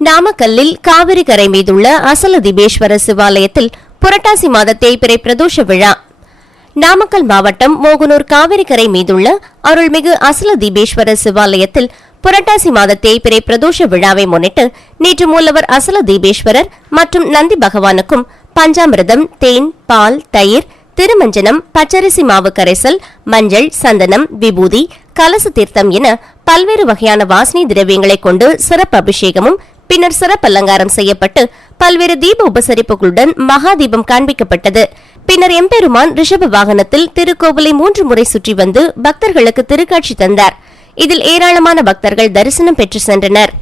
நாமக்கல்லில் காவிரி கரை மீதுள்ள அசல தீபேஸ்வர சிவாலயத்தில் புரட்டாசி மாத தேய்பிறை பிரதோஷ விழா. நாமக்கல் மாவட்டம் மோகனூர் காவிரி கரை மீதுள்ள அருள்மிகு அசல தீபேஸ்வர சிவாலயத்தில் புரட்டாசி மாத தேய்பிறை பிரதோஷ விழாவை முன்னிட்டு நேற்று மூலவர் அசல தீபேஸ்வரர் மற்றும் நந்தி பகவானுக்கும் பஞ்சாமிரதம் தேன் பால் தயிர் திருமஞ்சனம் பச்சரிசி மாவு கரைசல் மஞ்சள் சந்தனம் விபூதி கலச தீர்த்தம் என பல்வேறு வகையான வாசனை திரவியங்களை கொண்டு சிறப்பு அபிஷேகமும் பின்னர் சிறப்பு அலங்காரம் செய்யப்பட்டு பல்வேறு தீப உபசரிப்புகளுடன் மகா தீபம் காண்பிக்கப்பட்டது. பின்னர் எம்பெருமான் ரிஷப வாகனத்தில் திருக்கோவிலை மூன்று முறை சுற்றி வந்து பக்தர்களுக்கு திருக்காட்சி தந்தார். இதில் ஏராளமான பக்தர்கள் தரிசனம் பெற்று சென்றனர்.